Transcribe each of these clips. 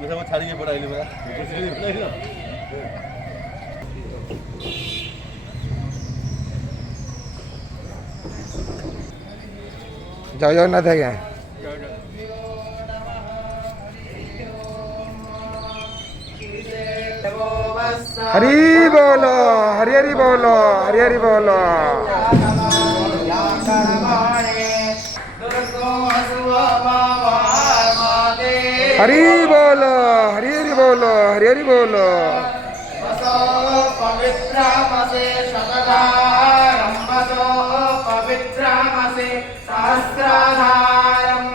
मैं सब छाड़ी के पढ़ाई ले मेरा जय जगन्नाथ आज्ञा। हरि बोलो, हरि हरि बोलो, हरि हरि बोलो। हरि बोलो, हरि हरि बोलो, हरि हरि बोलो। पवित्रमसे शतधारं वसो पवित्रमसे सहस्राधारं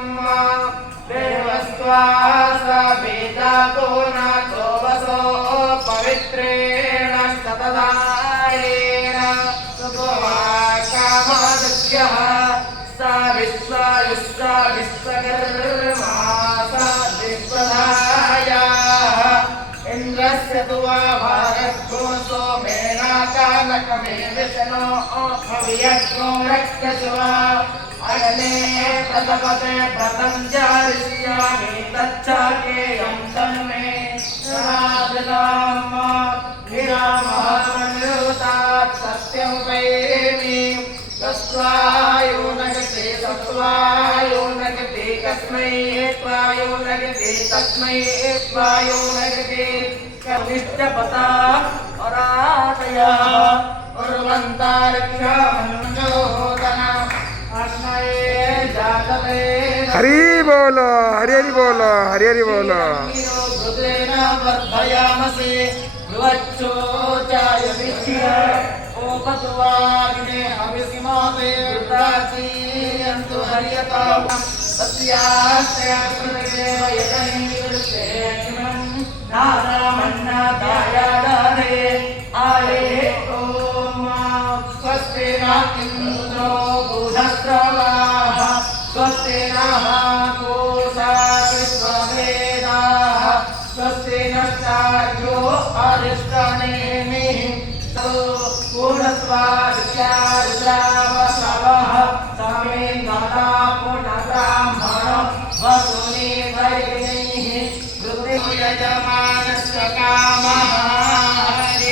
देवस्त्वास वेदको न तो वसो पवित्रेण शतधारेण सुभवाकामदस्यः स विश्वायुश्च विश्वकर्मा स विश्वधायाः इंद्रस्य तुवा भारतो सोमेना कानकमे विष्णो भवियज्ञो रक्षसुवा अग्ने प्रतपते प्रतञ्जारिष्यामि तच्छाकेयं तन्मे सनातनम् धिरामहमनुतात् सत्यमुपैमि तस्वायो नगते सत्वायो नगते कस्मै त्वायो नगते तस्मै त्वायो नगते कनिष्ठपता अरातयः उर्वन्तारक्षामन्योदना अस्मये जातवे हरि बोलो, हरि हरि बोलो, हरि हरि बोलो। रुद्रेण वर्धयामसे बृहच्छोचाय विष्य ओपत्वाग्ने अभिसिमाते रुद्राचीयन्तु हर्यताम् तस्यास्त्याकृतेव यतनीवृत्तेऽक्षिणम् नारामन्नादायादारे आये ॐ स्वस्ति न इन्द्रो बुधस्रवाः स्वस्ति नः पूषा विश्ववेदाः स्वस्ति नश्चार्यो अरिष्टनेमिः पूर्णत्वादित्यारुद्रावसवः समेन्धता पूर्णब्राह्मण वसुनि वैरिणैः यजमानस्य कामा